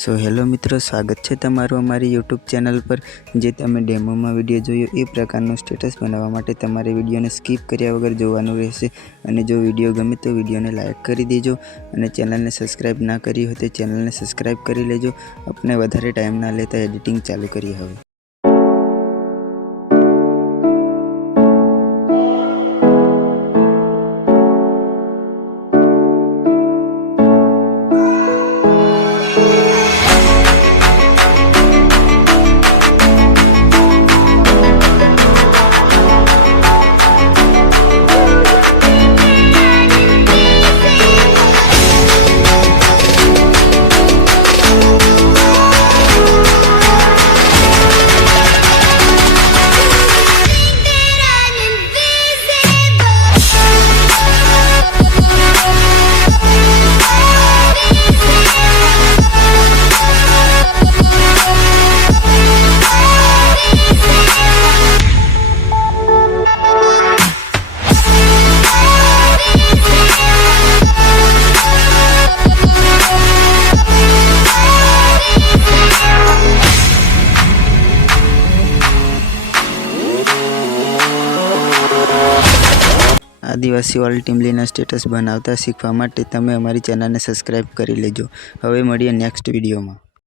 So hello मित्रों, स्वागत है तमारू अमारी यूट्यूब चैनल पर। जे तमे डेमो में विडियो जोयो ए प्रकारनो स्टेटस बनावा माटे तमारे विडियो ने स्कीप कर्या वगर जोवानुं रहेशे। अने जो विडियो गमे तो विडियो ने लाइक करी देजो अने चेनल ने सब्सक्राइब ना करी हो तो चेनल ने सब्सक्राइब करी लेजो। अपने वधारे टाइम ना लेता एडिटिंग चालू करी हवे। आदिवासी वाली टीमलीना स्टेटस बनावता शीखवा माटे तमे अमारी चेनल ने सब्सक्राइब करी लेजो। हवे मळीए नेक्स्ट विडियो में।